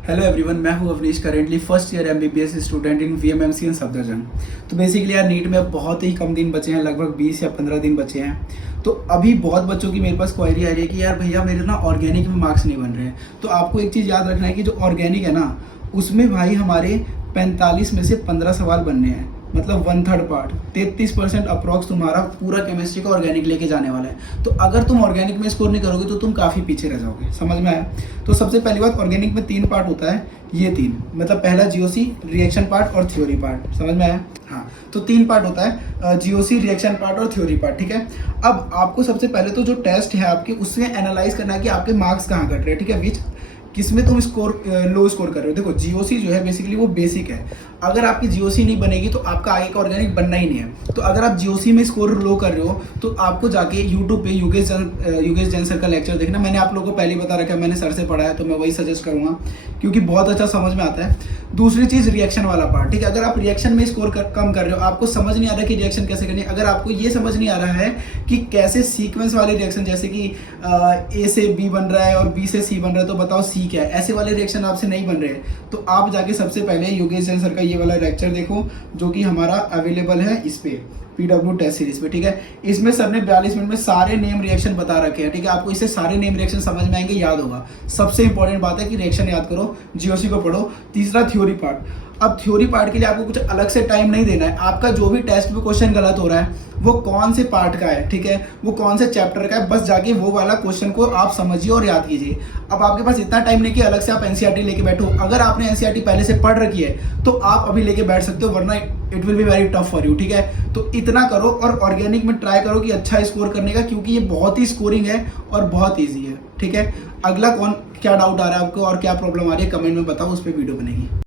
Hello everyone, मैं हूं Avnish, currently first year MBBS student in VMMC and Safdarjung. तो basically यार नीट में बहुत ही कम दिन बचे हैं, लगभग 20 या 15 दिन बचे हैं। तो अभी बहुत बच्चों की मेरे पास क्वेरी आ रही है कि यार भैया मेरे ना ऑर्गेनिक में मार्क्स नहीं बन रहे हैं। तो आपको एक चीज़ याद रखना है कि जो ऑर्गेनिक है ना, उसमें भाई हमारे 45 में से 15 सवाल बनने हैं, मतलब 1/3 पार्ट। 33% अप्रॉक्स तुम्हारा पूरा केमिस्ट्री का ऑर्गेनिक लेके जाने वाला है। तो अगर तुम ऑर्गेनिक में स्कोर नहीं करोगे तो तुम काफ़ी पीछे रह जाओगे। समझ में आया? तो सबसे पहली बात, ऑर्गेनिक में 3 पार्ट होता है। ये 3 मतलब पहला जीओसी, रिएक्शन पार्ट और थ्योरी पार्ट। समझ में आया? हाँ, तो 3 पार्ट होता है, जीओसी, रिएक्शन पार्ट और थ्योरी पार्ट। ठीक है। अब आपको सबसे पहले तो जो टेस्ट है आपके, उससे एनालाइज करना है कि आपके मार्क्स कहाँ घट रहे हैं। ठीक है, विच किसमें तुम स्कोर लो स्कोर कर रहे हो। देखो, जीओसी जो है बेसिकली वो बेसिक है। अगर आपकी जीओसी नहीं बनेगी तो आपका आगे का ऑर्गेनिक बनना ही नहीं है। तो अगर आप जीओसी में स्कोर लो कर रहे हो तो आपको जाके यूट्यूब पे योगेश जैन सर का लेक्चर देखना। मैंने आप लोगों को पहले ही बता रखा है, मैंने सर से पढ़ा है, तो मैं वही सजेस्ट करूंगा क्योंकि बहुत अच्छा समझ में आता है। दूसरी चीज, रिएक्शन वाला पार्ट। ठीक है, अगर आप रिएक्शन में स्कोर कम कर रहे हो, आपको समझ नहीं आ रहा कि रिएक्शन कैसे करनी है, अगर आपको ये समझ नहीं आ रहा है कि कैसे सीक्वेंस वाले रिएक्शन, जैसे कि ए से बी बन रहा है और बी से सी बन रहा है, तो बताओ सी क्या है, ऐसे वाले रिएक्शन आपसे नहीं बन रहे, तो आप जाके सबसे पहले योगेश जैन सर का ये वाला लेक्चर देखो, जो कि हमारा अवेलेबल है इस पे पीडब्ल्यू टेस्ट सीरीज पे। ठीक है, इसमें सर ने 42 मिनट में सारे नेम रिएक्शन बता रखे हैं। ठीक है, आपको इससे सारे नेम रिएक्शन समझ में आएंगे, याद होगा। सबसे इंपॉर्टेंट बात है कि रिएक्शन याद करो, जीओसी को पढ़ो। तीसरा, थ्योरी पार्ट। अब थ्योरी पार्ट के लिए आपको कुछ अलग से टाइम नहीं देना है। आपका जो भी टेस्ट में क्वेश्चन गलत हो रहा है वो कौन से पार्ट का है, ठीक है, वो कौन से चैप्टर का है, बस जाके वो वाला क्वेश्चन को आप समझिए और याद कीजिए। अब आपके पास इतना टाइम नहीं कि अलग से आप एनसीईआरटी लेके बैठो। अगर आपने एनसीईआरटी पहले से पढ़ रखी है तो आप अभी लेके बैठ सकते हो, वरना it will be very tough for you. ठीक है, तो इतना करो और ऑर्गेनिक में ट्राई करो कि अच्छा स्कोर करने का, क्योंकि ये बहुत ही स्कोरिंग है और बहुत ईजी है। ठीक है, अगला क्या डाउट आ रहा है आपको और क्या प्रॉब्लम आ रही है, कमेंट में बताओ, उस पर वीडियो बनेगी।